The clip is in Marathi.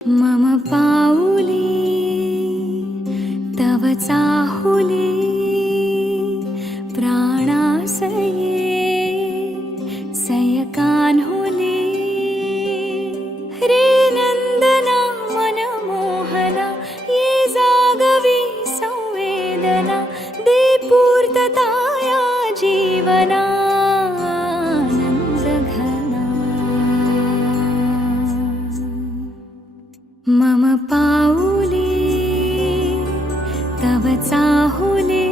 मम पाऊले तव चाहुले प्राणासये सयकान्हुले रे नंदना मनमोहना ये जागवी संवेदना दे पूर्तताया जीवना मम पाऊले तव चाहुले